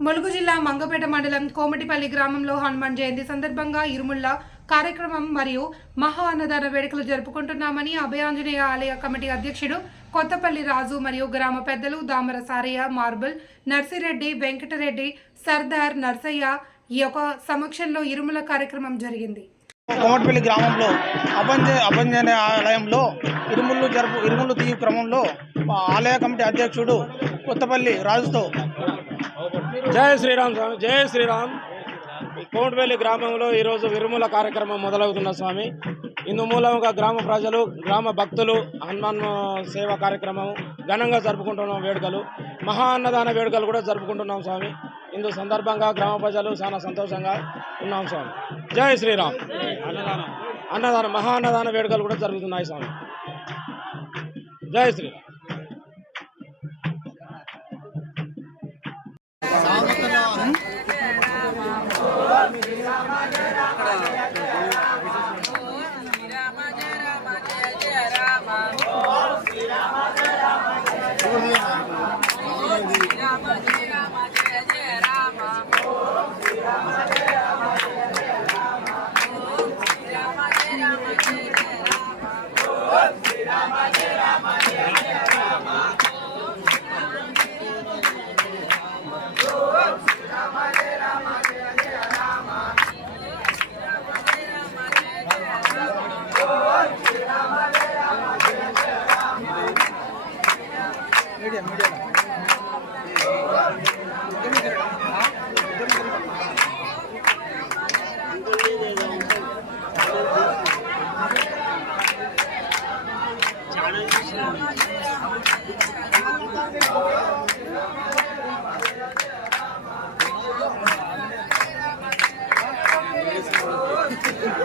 ములుగు జిల్లా మంగపేట మండలం కోమటిపల్లి గ్రామంలో హనుమాన్ జయంతి సందర్భంగా ఇరుముళ్ళ కార్యక్రమం మరియు మహా అన్నదాన వేడుకలు జరుపుకుంటున్నామని అభయాంజనేయ ఆలయ కమిటీ అధ్యక్షుడు కొత్తపల్లి రాజు మరియు గ్రామ పెద్దలు దామర సారయ్య మార్బుల్ నర్సిరెడ్డి వెంకటరెడ్డి సర్దార్ నర్సయ్య ఈ యొక్క సమక్షంలో ఇరుముల కార్యక్రమం జరిగింది. కోమటిపల్లి గ్రామంలో అభంజ అభంజన ఆలయంలో ఇరుముళ్ళు జరుపు ఇరుముళ్ళు తీయు క్రమంలో ఆలయ కమిటీ అధ్యక్షుడు కొత్తపల్లి రాజుతో జై శ్రీరామ్ స్వామి జై శ్రీరామ్. కోమటిపల్లి గ్రామంలో ఈరోజు విరుముల కార్యక్రమం మొదలవుతున్న స్వామి. ఇందు మూలంగా గ్రామ ప్రజలు గ్రామ భక్తులు హనుమాన్ సేవ కార్యక్రమం ఘనంగా జరుపుకుంటున్నాం వేడుకలు. మహా అన్నదాన వేడుకలు కూడా జరుపుకుంటున్నాం స్వామి. ఇందు సందర్భంగా గ్రామ ప్రజలు చాలా సంతోషంగా ఉన్నాం స్వామి. జై శ్రీరామ్. అన్నదానం మహా అన్నదాన వేడుకలు కూడా జరుగుతున్నాయి స్వామి. జై శ్రీరామ్.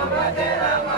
Rama Jai Rama